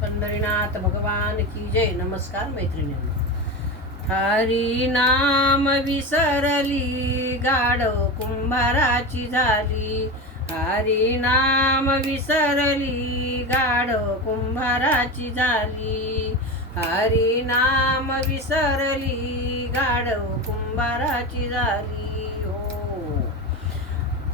पंढरीनाथ भगवान की जय. नमस्कार मैत्रिणींनो. हरी नाम विसरली गाढव कुंभाराची झाली. हरी नाम विसरली गाढव कुंभाराची झाली. हरी नाम विसरली गाढव कुंभाराची झाली. हो,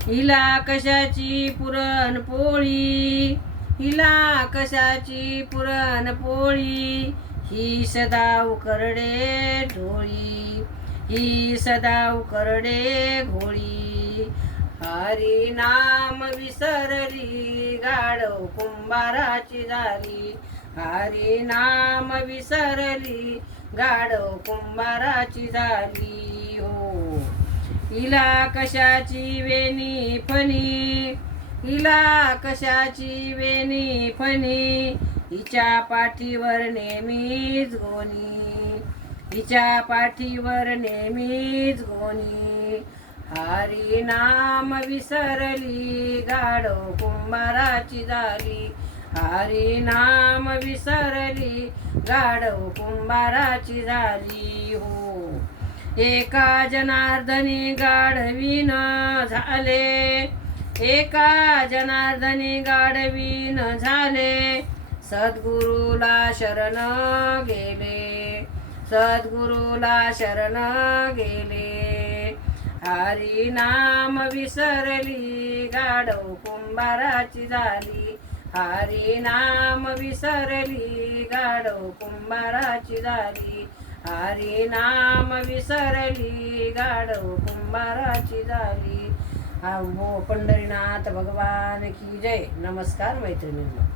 हिला कशाची पुरणपोळी, हिला कशाची पुरणपोळी, ही सदा उकरडे ढोळी, ही सदा उकरडे घोळी. हरी नाम विसरली गाढव कुंभाराची झाली. हरी नाम विसरली गाढव कुंभाराची झाली. हो, हिला कशाची वेणी फणी, हिला कशाची वेणी फणी, हिच्या पाठीवर नेहमीच गोणी, हिच्या पाठीवर नेहमीच गोणी. हरी नाम विसरली गाढव कुंभाराची झाली. हरी नाम विसरली गाढव कुंभाराची झाली. हो, एका जनार्दनी गाढवीन झाले, एका जनार्दनी गाढवीन झाले. सद्गुरूला शरण गेले, सद्गुरूला शरण गेले. हरी नाम विसरली गाढव कुंभाराची झाली. हरी नाम विसरली गाढव कुंभाराची झाली. हरी नाम विसरली गाढव कुंभाराची झाली. हो, पंढरीनाथ भगवान की जय. नमस्कार मैत्रिणींनो.